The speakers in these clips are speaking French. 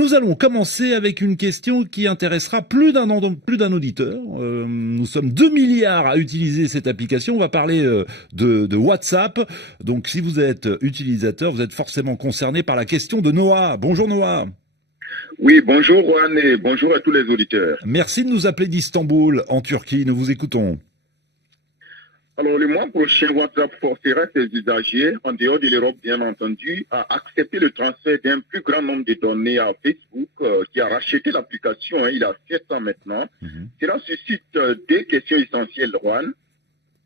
Nous allons commencer avec une question qui intéressera plus d'un auditeur. Nous sommes 2 milliards à utiliser cette application. On va parler de WhatsApp. Donc si vous êtes utilisateur, vous êtes forcément concerné par la question de Noah. Bonjour Noah. Oui, bonjour Juan et bonjour à tous les auditeurs. Merci de nous appeler d'Istanbul, en Turquie. Nous vous écoutons. Alors, le mois prochain, WhatsApp forcera ses usagers, en dehors de l'Europe bien entendu, à accepter le transfert d'un plus grand nombre de données à Facebook, qui a racheté l'application il y a 7 ans maintenant. Cela suscite deux questions essentielles, Juan.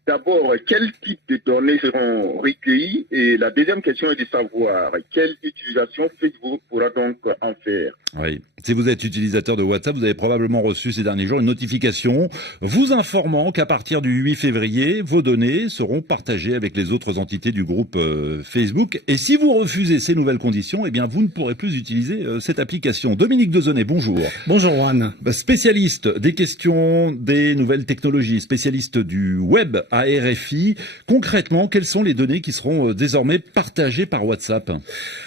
D'abord, quel type de données seront recueillies? Et la deuxième question est de savoir quelle utilisation Facebook pourra donc en faire. Oui. Si vous êtes utilisateur de WhatsApp, vous avez probablement reçu ces derniers jours une notification vous informant qu'à partir du 8 février, vos données seront partagées avec les autres entités du groupe Facebook. Et si vous refusez ces nouvelles conditions, eh bien, vous ne pourrez plus utiliser cette application. Dominique Dezonnet, bonjour. Bonjour Juan. Spécialiste des questions des nouvelles technologies, spécialiste du web à RFI. Concrètement, quelles sont les données qui seront désormais partagées par WhatsApp?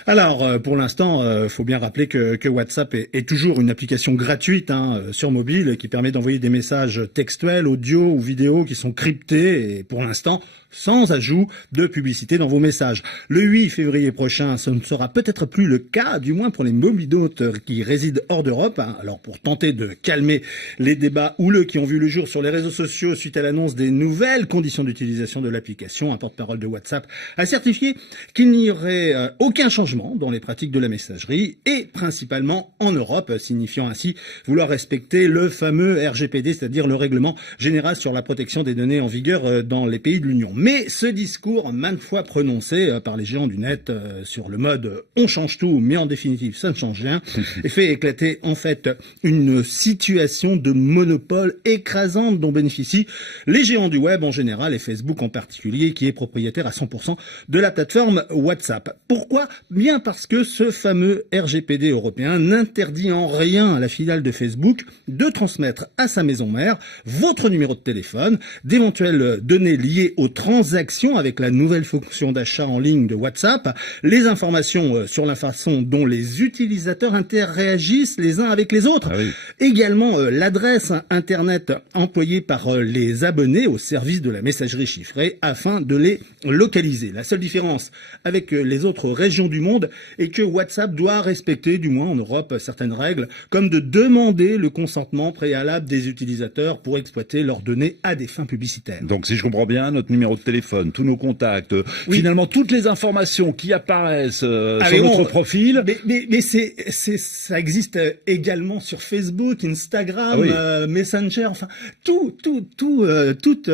Alors, pour l'instant, faut bien rappeler que WhatsApp est toujours une application gratuite sur mobile qui permet d'envoyer des messages textuels, audio ou vidéo qui sont cryptés et pour l'instant sans ajout de publicité dans vos messages. Le 8 février prochain, ce ne sera peut-être plus le cas, du moins pour les mobilotes qui résident hors d'Europe. Alors pour tenter de calmer les débats houleux qui ont vu le jour sur les réseaux sociaux suite à l'annonce des nouvelles conditions d'utilisation de l'application, un porte-parole de WhatsApp a certifié qu'il n'y aurait aucun changement dans les pratiques de la messagerie et principalement en Europe, signifiant ainsi vouloir respecter le fameux RGPD, c'est-à-dire le règlement général sur la protection des données en vigueur dans les pays de l'Union. Mais ce discours, maintes fois prononcé par les géants du net sur le mode « on change tout, mais en définitive, ça ne change rien », fait éclater en fait une situation de monopole écrasante dont bénéficient les géants du web en général et Facebook en particulier, qui est propriétaire à 100% de la plateforme WhatsApp. Pourquoi? Bien parce que ce fameux RGPD européen n'interdit en rien à la filiale de Facebook de transmettre à sa maison mère votre numéro de téléphone, d'éventuelles données liées aux transactions avec la nouvelle fonction d'achat en ligne de WhatsApp, les informations sur la façon dont les utilisateurs interagissent les uns avec les autres, également l'adresse internet employée par les abonnés au service de la messagerie chiffrée afin de les localiser. La seule différence avec les autres régions du monde est que WhatsApp doit respecter, du moins en Europe, certaines règles, comme de demander le consentement préalable des utilisateurs pour exploiter leurs données à des fins publicitaires. Donc si je comprends bien, notre numéro de téléphone, tous nos contacts, finalement toutes les informations qui apparaissent sur notre profil. Mais ça existe également sur Facebook, Instagram, Messenger, enfin toute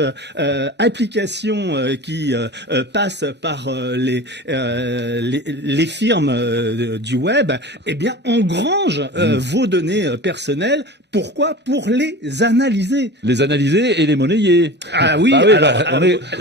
application qui passe par les firmes du web, eh bien engrange vos données personnelles. Pourquoi? Pour les analyser. Les analyser et les monnayer. Ah oui,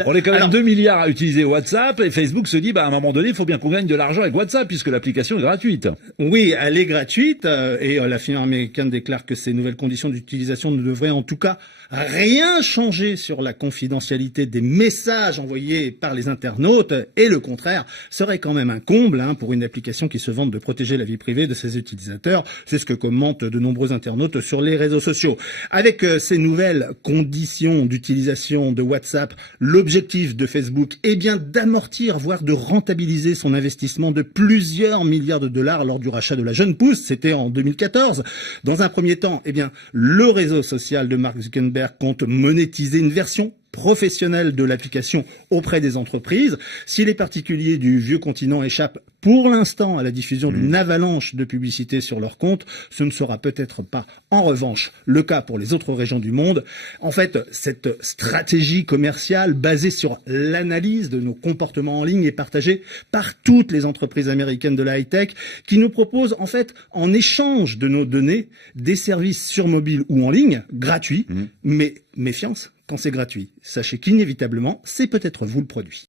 on est quand même 2 milliards à utiliser WhatsApp et Facebook se dit, à un moment donné, il faut bien qu'on gagne de l'argent avec WhatsApp puisque l'application est gratuite. Oui, elle est gratuite et la firme américaine déclare que ces nouvelles conditions d'utilisation ne devraient en tout cas rien changer sur la confidentialité des messages envoyés par les internautes et le contraire serait quand même un comble pour une application qui se vante de protéger la vie privée de ses utilisateurs. C'est ce que commentent de nombreux internautes sur les réseaux sociaux. Avec ces nouvelles conditions d'utilisation de WhatsApp, l'objectif de Facebook est bien d'amortir, voire de rentabiliser son investissement de plusieurs milliards de dollars lors du rachat de la jeune pousse, c'était en 2014. Dans un premier temps, le réseau social de Mark Zuckerberg compte monétiser une version professionnelle de l'application auprès des entreprises. Si les particuliers du vieux continent échappent pour l'instant à la diffusion d'une avalanche de publicité sur leur compte, ce ne sera peut-être pas en revanche le cas pour les autres régions du monde. En fait, cette stratégie commerciale basée sur l'analyse de nos comportements en ligne est partagée par toutes les entreprises américaines de la high-tech qui nous proposent en fait en échange de nos données des services sur mobile ou en ligne gratuits, mais méfiance quand c'est gratuit. Sachez qu'inévitablement, c'est peut-être vous le produit.